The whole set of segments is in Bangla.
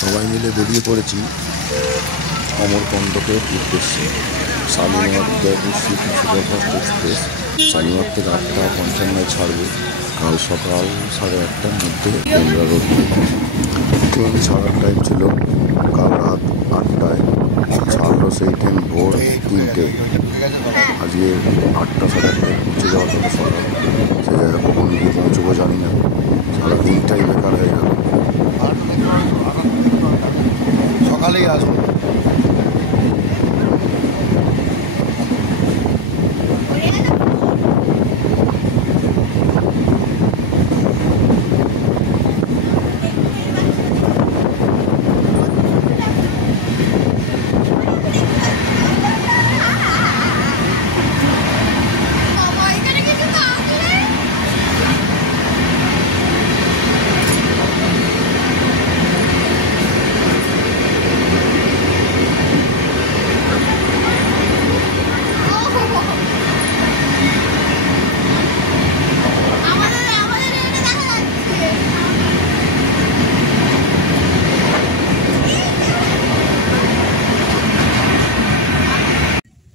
সবাই মিলে বেরিয়ে পড়েছি অমরকণ্টকের উদ্দেশ্যে। Shalimar Udaipur city superfast express Shalimar থেকে 8:55 ছাড়বে। কাল সকাল 8:30টার মধ্যে কেন্দ্রা রোড। ট্রেন ছাড়ার টাইম ছিল কাল রাত 8টায়, ছাড়লো সেই ট্রেন ভোর 3টে। আজকে 8টা 8:30টায় পৌঁছে যাওয়ার কথা সকাল, সে জায়গায় কখন গিয়ে পৌঁছবো জানি না। সারা দিনটাই বেকার হয়ে গেল। সকালেই আসবো।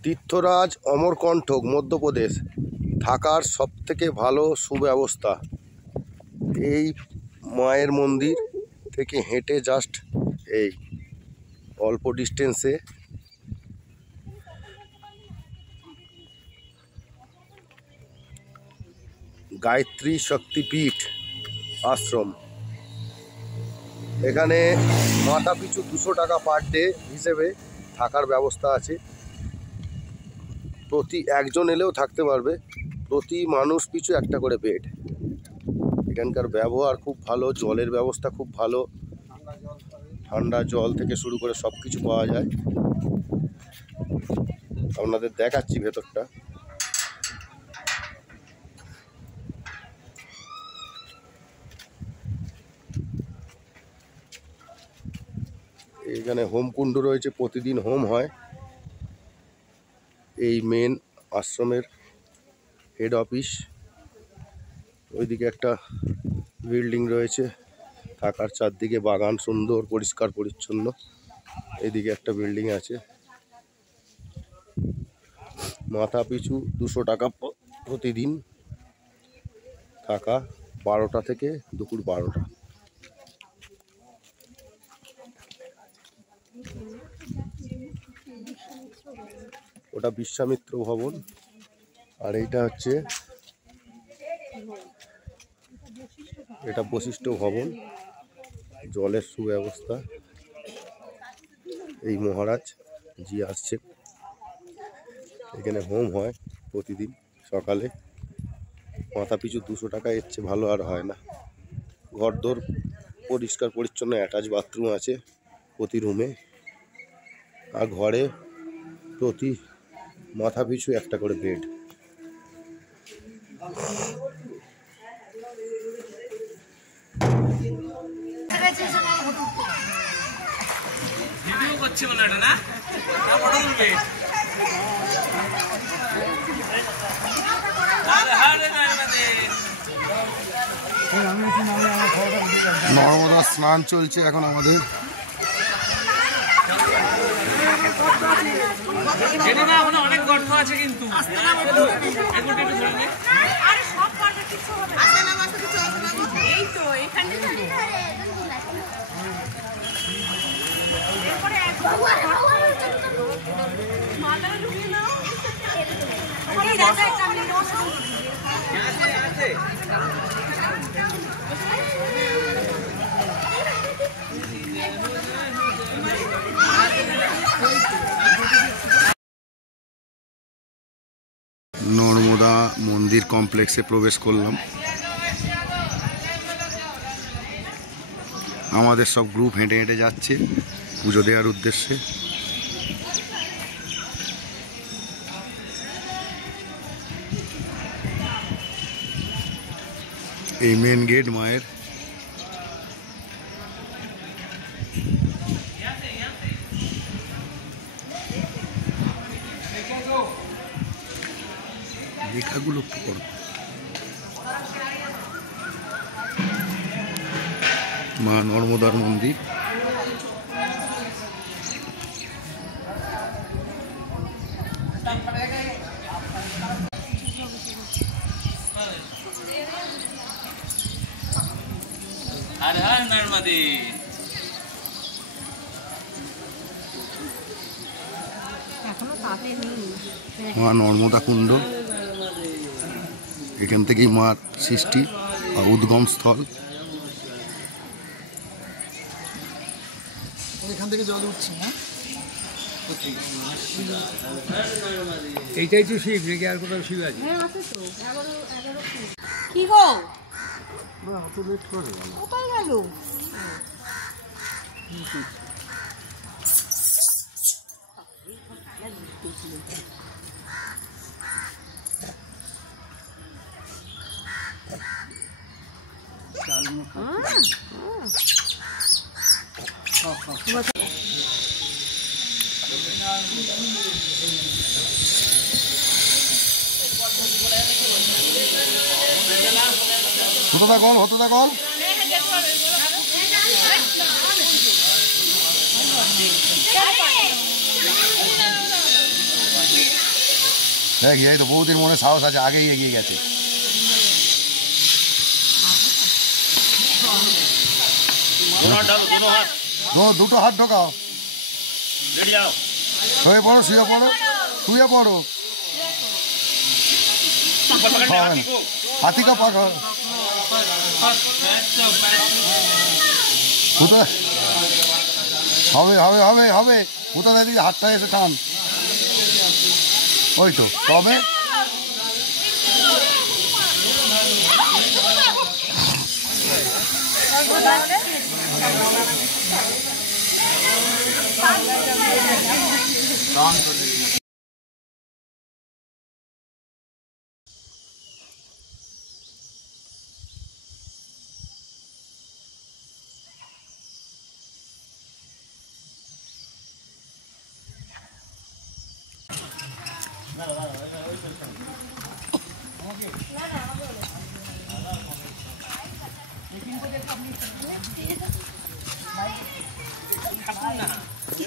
তীর্থরাজ অমরকণ্টক মধ্যপ্রদেশ, থাকার সবথেকে ভালো সুব্যবস্থা। এই মায়ের মন্দির থেকে হেঁটে জাস্ট এই অল্প ডিস্টেন্সে গায়ত্রী শক্তিপীঠ আশ্রম। এখানে মাথা পিছু 200 টাকা পার ডে হিসেবে থাকার ব্যবস্থা আছে। প্রতি একজন এলেও থাকতে পারবে, প্রতি মানুষ পিছু একটা করে বেড। এখানকার ব্যবহার খুব ভালো, জলের ব্যবস্থা খুব ভালো, ঠান্ডা জল থেকে শুরু করে সব কিছু পাওয়া যায়। আপনাদের দেখাচ্ছি ভেতরটা। এখানে হোম কুণ্ড রয়েছে, প্রতিদিন হোম হয়। এই মেন আশ্রমের হেড অফিস। ওইদিকে একটা বিল্ডিং রয়েছে, থাকার চারদিকে বাগান, সুন্দর পরিষ্কার পরিচ্ছন্ন। এদিকে একটা বিল্ডিং আছে। মাথা পিছু 200 টাকা প্রতিদিন থাকা, 12টা থেকে দুপুর 12টা। ওটা বিশ্বামিত্র ভবন, আর এইটা হচ্ছে এটা বশিষ্ঠ ভবন। জলের সুব্যবস্থা। এই মহারাজ জি আসছে। এখানে হোম হয় প্রতিদিন সকালে। মাথা পিছু 200 টাকা, এর চেয়ে ভালো আর হয় না। ঘরদোর পরিষ্কার পরিচ্ছন্ন, অ্যাটাচ বাথরুম আছে প্রতি রুমে, আর ঘরে প্রতি মাথা পিছু একটা করে বেড। নর্মদা স্নান চলছে এখন আমাদের। অনেক গর্ত আছে কিন্তু নর্মদা মন্দির কমপ্লেক্সে প্রবেশ করলাম। আমাদের সব গ্রুপ হেঁটে হেঁটে যাচ্ছে পুজো দেওয়ার উদ্দেশ্যে। এই মেন গেট মায়ের। লেখাগুলো পড়। মা নর্মদার মন্দির। মা নর্মদা কুণ্ড, এখান থেকেই মার সৃষ্টি আর উদ্গম স্থল। এখান থেকে জল উঠছে না? এইটাই তো শিব নাকি আর কোথাও শিব আছে? কি গো কোথায় গেল? হতদা কল, হতদা কল। দেখ এই তো বহুদিন মনে সাহস আছে, আগেই এগিয়ে গেছে। দুটো হাত ঢোকাও, হয়ে পড়ো, শুয়ে পড়ো, শুয়ে পড়ো। হাতি কা পাক হবে হবে হবে হবে। কোথা দিকে হাতটা এসে টান, ওই তো তবে।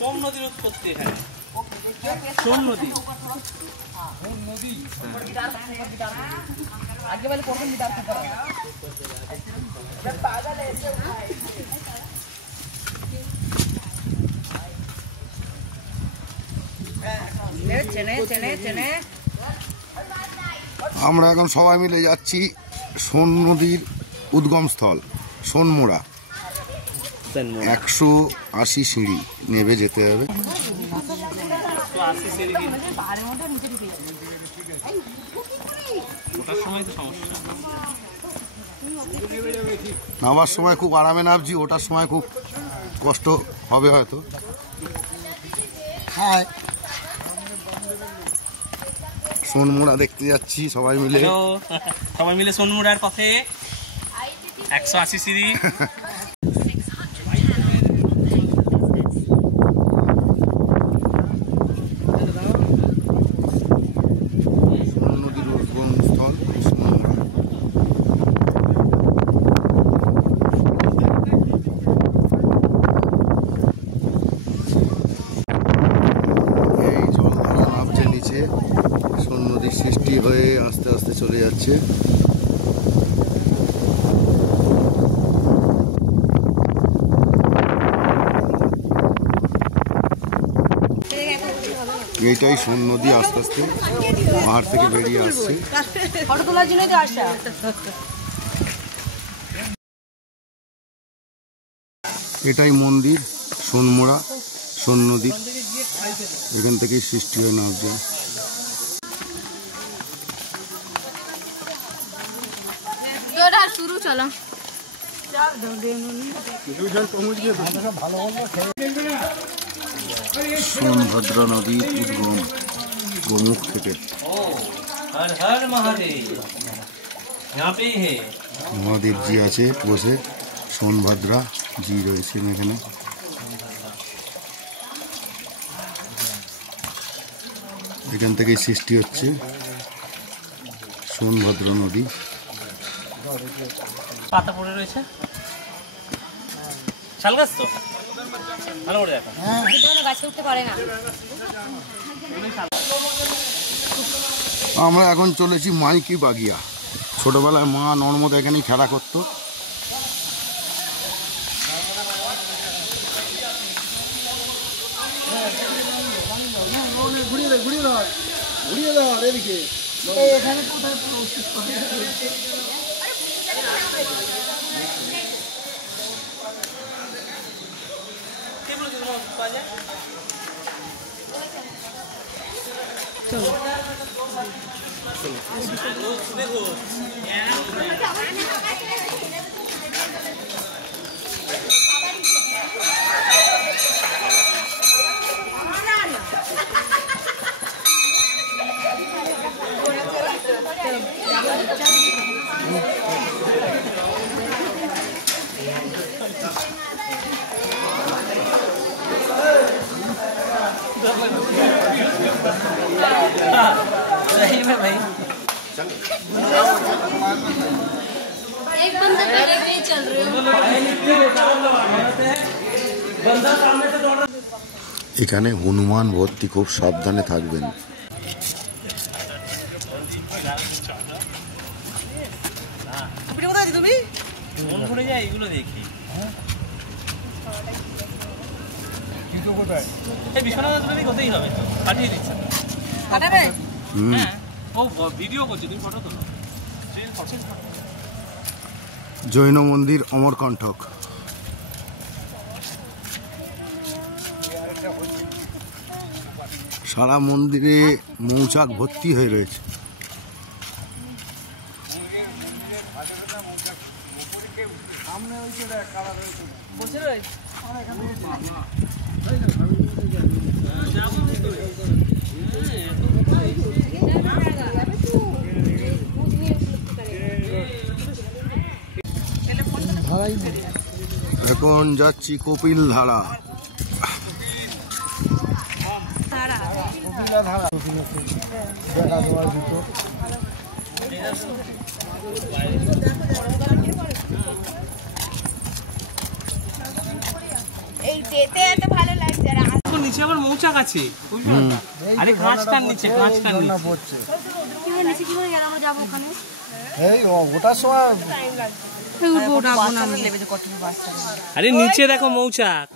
সোম নদীর উৎপত্তি এখানে। সোম নদী আমরা এখন সবাই মিলে যাচ্ছি সোন নদীর উদ্গম স্থল সোনমোড়া। 180 সিঁড়ি নেমে যেতে হবে। নামার সময় খুব আরামে নামছি, ওটার সময় খুব কষ্ট হবে হয়তো। হাই, সোনমোড়া দেখতে যাচ্ছি সবাই মিলে। সবাই মিলে সোনমোড়ার পথে 180 সিঁড়ি। সৃষ্টি হয়ে আস্তে আস্তে চলে যাচ্ছে। এইটাই সোন নদী আস্তে আস্তে পাহাড় থেকে বেরিয়ে আসছে। এটাই মন্দির সোনমোড়া, সোন নদী, এখান থেকেই সৃষ্টি হয়ে নামছে। শুরু চলো সোনভদ্রা নদীর উদ্গম গোমুখ থেকে। মহাদেবজি আছে বসে, সোনভদ্রা জি রয়েছেন এখানে। এখান থেকেই সৃষ্টি হচ্ছে সোনভদ্রা নদী। পাতা পড়ে রয়েছে, শাল গাছ তো ভালো করে দেখো। গাছে উঠতে পারে না। আমরা এখন চলেছি মাইকি বাগিয়া। ছোটবেলায় মা নর্মদা এখানেই খেলা করতো। एक बंदा पहले पे चल रहे हो। এখানে হনুমান ভর্তি, খুব সাবধানে থাকবেন। তুমি মন ভরে যায় এগুলো দেখি। এই বিশ্বনাথ তুমি কোথায় হবে তো পাঠিয়ে দিচ্ছি। পাঠাবে? হ্যাঁ ও ভিডিও করছে, তুমি ফটো তোলো। জৈন মন্দির অমরকণ্টক। সারা মন্দিরে মৌচাক ভর্তি হয়ে রয়েছে। এখন যাচ্ছি কপিল ধারা। এই যেতে এত ভালো লাগছে। নিচে আবার মৌচাক আছে, আরে কাঁচটার নিচে, কাঁচটার নিচে কিভাবে নিচে কিভাবে গেল? আমরা যাবো ওখানে। এই ওটার সময় আরে নিচে দেখো মৌচাক।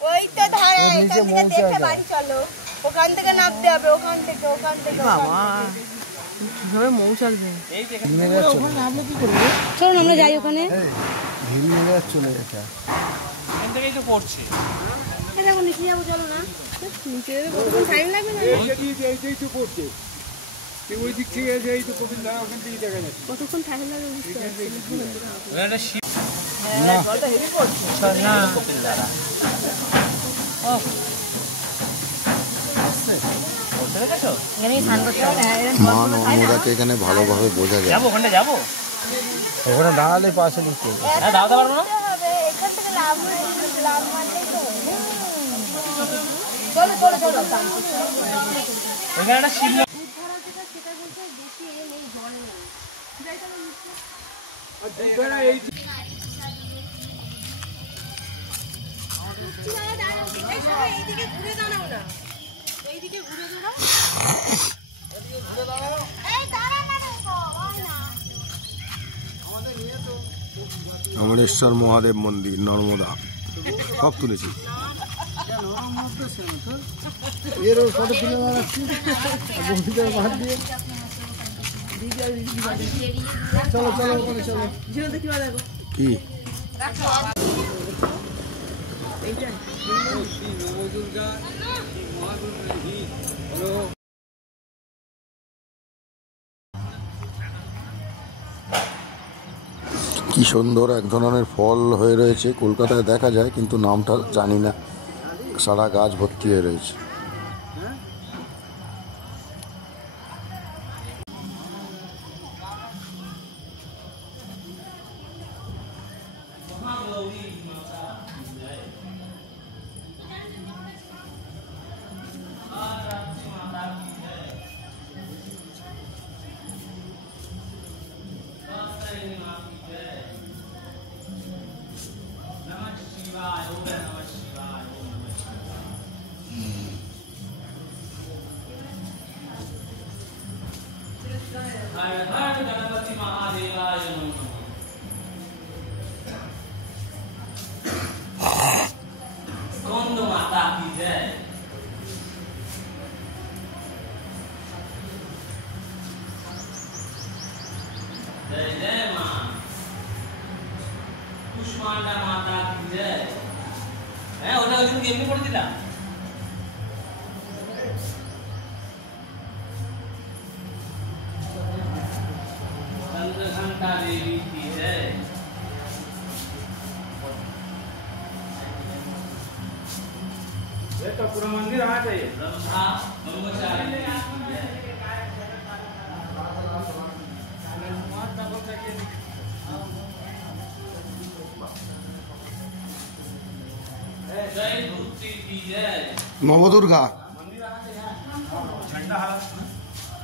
ওই তো ধারে নিচে মৌচাক বাড়ি চলো, ওখান থেকে নামতে হবে, ওখান থেকে বাবা কিভাবে মৌচাক দেয়। চলো আমরা যাই ওখানে। চলে গেছে, এখান থেকেই তো পড়ছে। দেখো নিচে যাবো, চলো না। নিচে কতক্ষণ টাইম লাগবে না? এইটাই তো পড়ছে, ওই দিক থেকে এই তো কপিল ধারা, ওখান থেকে দেখা যাচ্ছে। কতক্ষণ টাইম লাগবে বুঝতে পারছি মান অনুরাগকে এখানে ভালোভাবে বোঝা যায়। যাবো ওখানে, যাবো ওখানে দাঁড়ালে পাশে লিখতে হ্যাঁ দাঁড়াতে পারবো না। এখান থেকে লাভ মারলেই তো হবে। চলো চলো চলো। এখানে একটা শিব সেটা বলছে বেশি নেই, জল নেই। এইদিকে ঘুরে দাঁড়াও না, এইদিকে ঘুরে দাঁড়াও। অমরেশ্বর মহাদেব মন্দির, নর্মদা, সব তুলেছি। এর ফটো তুলে দাঁড়াচ্ছি বাদ দিয়ে। চলো চলো ওখানে চলো। কি কি সুন্দর এক ধরনের ফল হয়ে রয়েছে, কলকাতায় দেখা যায় কিন্তু নামটা জানি না। সারা গাছ ভর্তি হয়ে রয়েছে। माता की जय। ওইদিকে এমনি করে দিলাম। घंटा देवी की जय। ये तो पूरा मंदिर आना चाहिए। ब्रह्मा ब्रह्मचारी जय भूति की जय। নবদুর্গা झंडा हाथ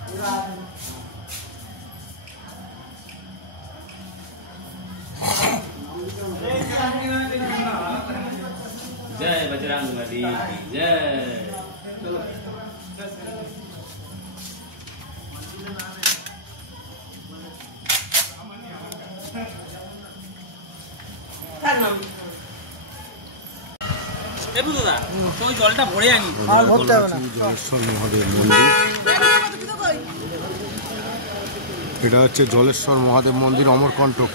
पूरा जय बजरंगबली की जय। ওই জলটা ভরে আনি। জলেশ্বর মহাদেব মন্দির, এটা হচ্ছে জলেশ্বর মহাদেব মন্দির অমরকণ্টক।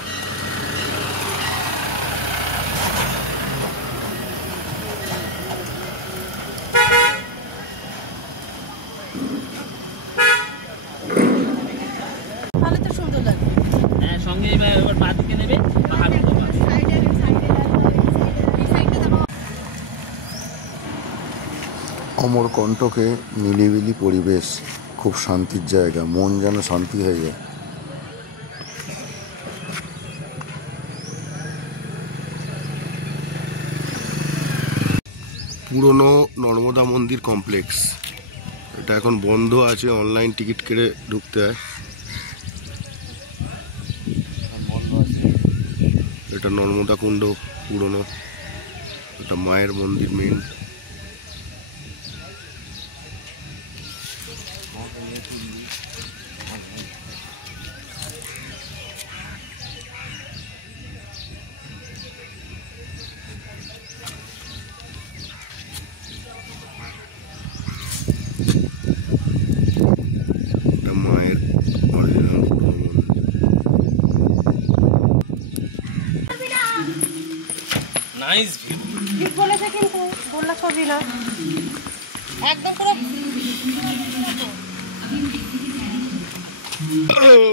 তাহলে তো সুন্দর লাগবে। হ্যাঁ সঙ্গে এবার পা দিকে নেবে পাহাড় অমরকণ্টকে নিলিবিলি পরিবেশ, খুব শান্তির জায়গা, মন যেন শান্তি হয়ে যায়। পুরনো নর্মদা মন্দির কমপ্লেক্স, এটা এখন বন্ধ আছে, অনলাইন টিকিট কেটে ঢুকতে হয়। এটা নর্মদা কুণ্ড পুরনো, এটা মায়ের মন্দির মেন। মায়ের অরিজিনাল নাইস ভিউ। ঠিক বলেছে কিন্তু বললা ছবি না একদম পুরো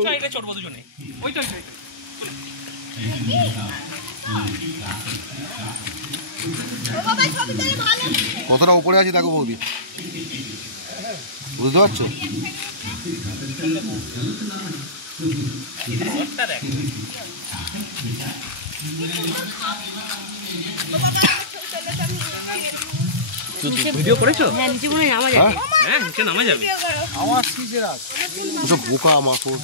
চাইলে চড়বো দুজনে। ওইটাই কতটা উপরে আছে দেখো বৌদি, বুঝতে পারছো? দেখ ভিডিও করেছো? হ্যাঁ নিচে মনে নামা যাবে। হ্যাঁ নিচে নামা যাবে। आवाज कीजिए रात ওসব বোকা মাকড়।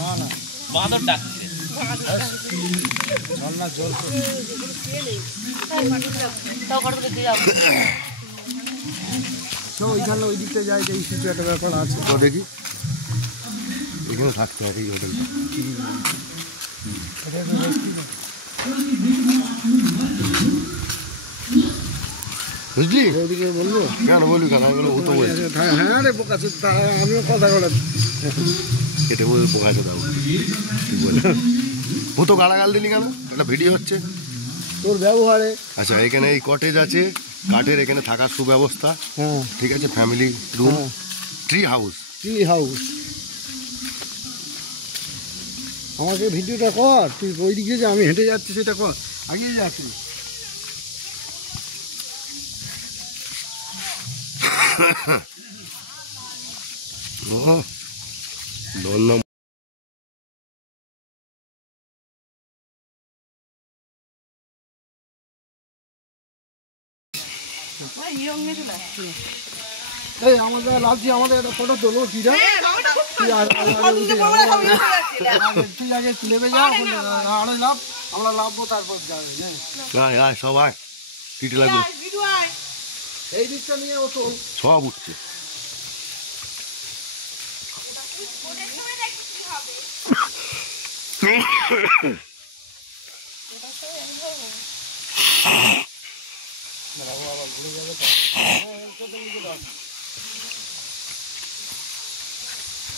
ना ना বাঁদর ডাকছে। झरना जोर তাও কটকে দিয়ে যাও। তো ওইখানে ওই দিকতে যাই এই কিছু একটা ব্যাপার আছে। তো দেখি এখানে থাকতে হবে এই হোটেলটা। বুঝলি? ওইদিকে বলবো কেন বলবি কেন? আমি বলবো ও তো বলছে হ্যাঁ রে বোকা আমিও কথা বলে কেটে বলে বোকাছে দাও, ঠিক বলে। ও তো গালাগাল দিলি কেন? একটা ভিডিও হচ্ছে। তোর ব্যবহারে আচ্ছা এখানে এই কটেজ আছে কাঠের, এখানে থাকার সুব্যবস্থা, হ্যাঁ ঠিক আছে, ফ্যামিলি রুম, হ্যাঁ। Tree house. Tree house. আমাকে ভিডিওটা কর, তুই ওই দিকে যে আমি হেঁটে যাচ্ছি সেটা কর, আগিয়ে যাচ্ছি। ও ধন্যবাদ। এই আমাদের লাভজি আমাদের একটা ফটো তোলো কিরা তুই আগে নেমে যা, আরো লাভ আমরা লাভবো তারপর যাবে। আয় আয় সব আয়, টিটি লাগবে, এই দিকটা নিয়ে ও তোল। সব উঠছে।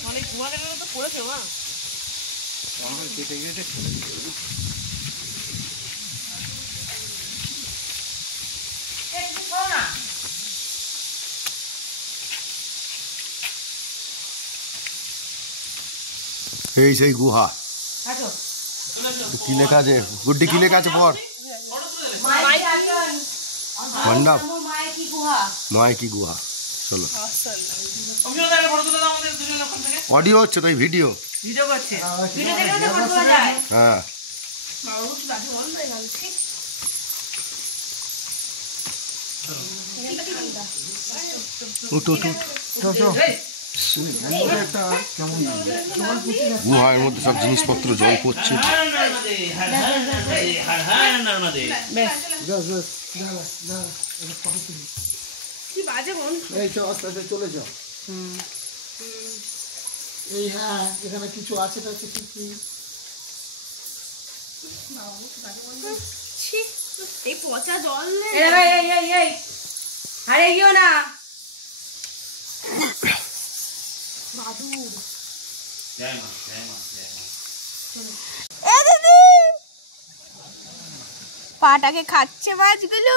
মানে কুয়ালের মতো পড়েছে মা। কেটে কেটে এই সেই গুহা। কি লেখা আছে গুড্ডি, কি লেখা আছে পর? মণ্ডপ মায় কি গুহা। চলো, অডিও হচ্ছে তাই ভিডিও হ্যাঁ। গুহার মধ্যে সব জিনিসপত্র জল পড়ছে। চলে যাও। এই হ্যাঁ, এখানে কিছু আছে তো কি পচা জল আরে গিয়েও না পাটাকে খাচ্ছে মাছগুলো।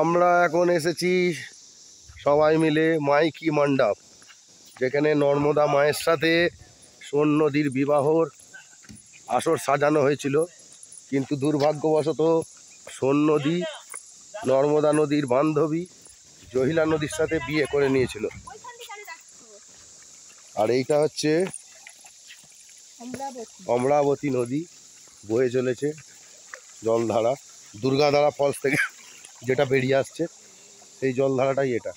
আমরা এখন এসেছি সবাই মিলে মাইকি মণ্ডপ, যেখানে নর্মদা মায়ের সাথে সোন নদীর বিবাহর আসর সাজানো হয়েছিল, কিন্তু দুর্ভাগ্যবশত সোন নদী নর্মদা নদীর বান্ধবী জহিলা নদীর সাথে বিয়ে করে নিয়েছিল। আর এইটা হচ্ছে অমরাবতী নদী, বয়ে চলেছে জলধারা, দুর্গাধারা ফলস থেকে যেটা বেরিয়ে আসছে সেই জলধারাটাই এটা।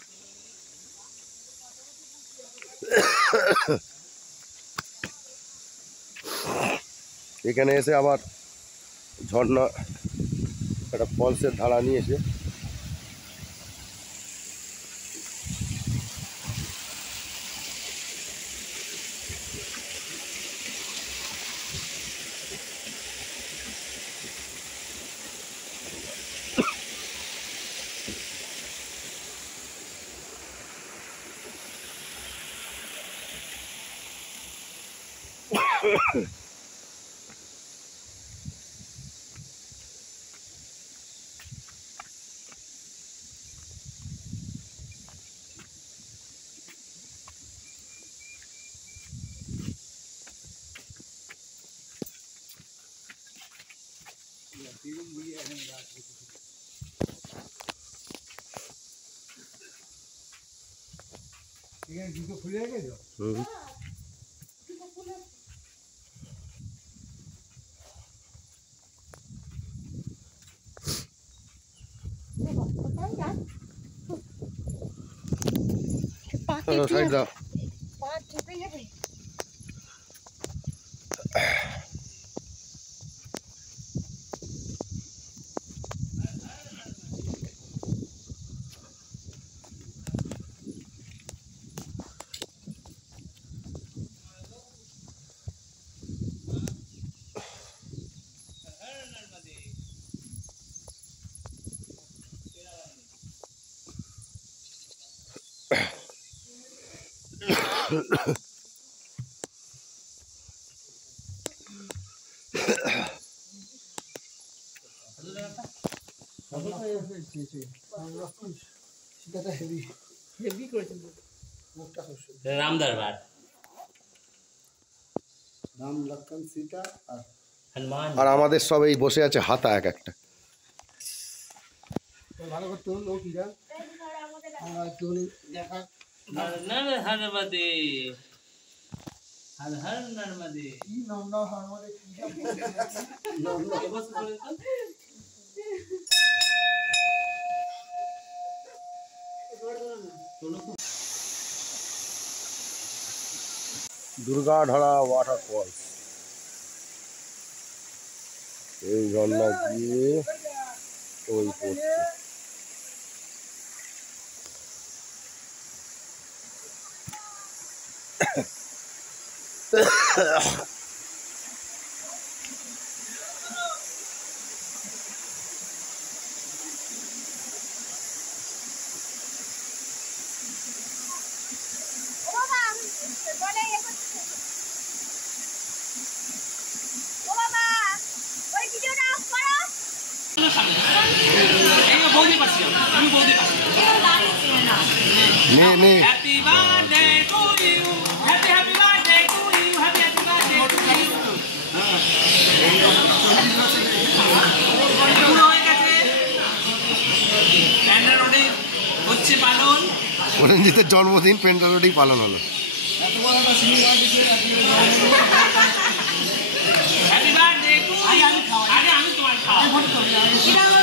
এখানে এসে আবার ঝর্ণা একটা ফলসের ধারা নিয়েছে। জুতো খুলে গেছে। সাইড দাও। রামদরবার রাম লক্ষণ সীতা আর হনুমান। আর আমাদের সব এই বসে আছে হাতা এক একটা। ভালো করতে হলো কিরা আমরা একটু দেখা নর্মদে হর হর নর্মদে কি নন্দা আমাদের দুর্গাধারা ওয়াটারফল, এই ঝর্ণা গিয়ে ওই পড়ছে। Happy birthday to you. Happy প্রসেনজিতের জন্মদিন পেন্টালোটেই পালন হলো। Happy birthday to you. আগে আমি তোমায় খাওয়াবো।